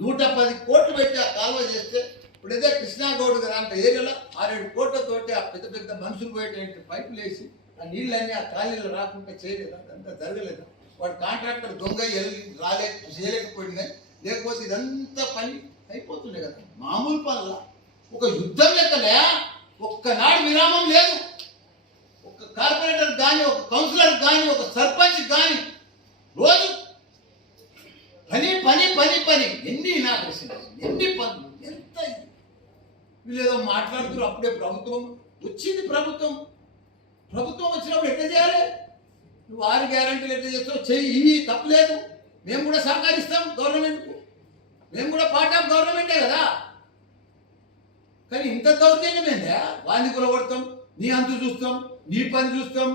110 కోట్లు పెట్టి ఆ కాలువ చేస్తే ఇప్పుడు ఏదో కృష్ణాగౌడ్ గారు అంటే ఏరియాలో 6-7 కోట్లతోటి ఆ పెద్ద పెద్ద మనుషులు పోయేటువంటి పైపులు వేసి ఆ నీళ్ళన్నీ ఆ కాలనీలో రాకుండా చేయలేదా? అదంతా జరగలేదా? వాడు కాంట్రాక్టర్ దొంగ చేయలేకపోయింది, కానీ లేకపోతే ఇదంతా పని అయిపోతుండే కదా. మామూలు పనుల ఒక యుద్ధం లెక్కలే, ఒక్కనాడు విరామం లేదు. ఒక కార్పొరేటర్ కానీ, ఒక కౌన్సిలర్ కానీ, ఒక సర్పంచ్ కానీ రోజు పని పని పని పని. ఎన్ని ఇనాగ్రేషన్, ఎన్ని పనులు, ఎంత వీళ్ళేదో మాట్లాడుతున్నారు. అప్పుడే ప్రభుత్వం వచ్చింది. ప్రభుత్వం వచ్చినప్పుడు ఎట్లా చేయాలి? నువ్వు 6 గ్యారంటీలు ఎట్లా చేస్తావు చెయ్యి, తప్పులేదు. మేము కూడా సహకరిస్తాం గవర్నమెంట్కు, మేము కూడా పార్ట్ ఆఫ్ గవర్నమెంటే కదా. కానీ ఇంత దౌర్జన్యమేందా? వాడిని కొలగొడతాం, నీ అంతు చూస్తాం, నీ పని చూస్తాం.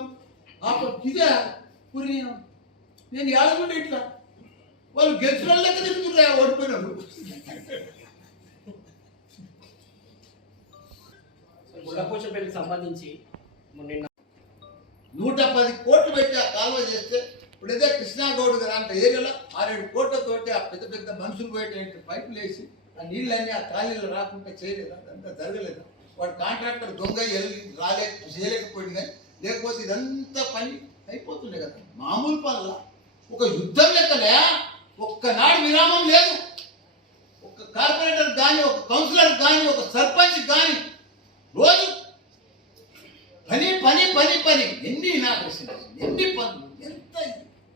ఇదే పురి నేను యాదగుంటే ఇట్లా వాళ్ళు గెలిచిన లెక్క తిరుగుతుండే ఓడిపోయినారు. గుళ్ళపోచపల్లికి సంబంధించి 110 కోట్లు పెట్టి ఆ కాలువ చేస్తే ఇప్పుడు ఏదో కృష్ణాగౌడ్ గారు అంటే ఏరియాలో 6-7 కోట్లతోటి ఆ పెద్ద పెద్ద మనుషులు పోయేటువంటి పైపులు వేసి ఆ నీళ్ళన్నీ ఆ కాలనీలో రాకుండా చేయలేదా? అదంతా జరగలేదా? వాడు కాంట్రాక్టర్ దొంగ చేయలేకపోయింది, కానీ లేకపోతే ఇదంతా పని అయిపోతుండే కదా. మామూలు పనుల ఒక యుద్ధం లెక్కలే, ఒక్కనాడు విరామం లేదు. ఒక కార్పొరేటర్ కానీ, ఒక కౌన్సిలర్ కానీ, ఒక సర్పంచ్ కానీ రోజు పని పని పని పని. ఎన్ని ఇనాగ్రేషన్, ఎన్ని పనులు,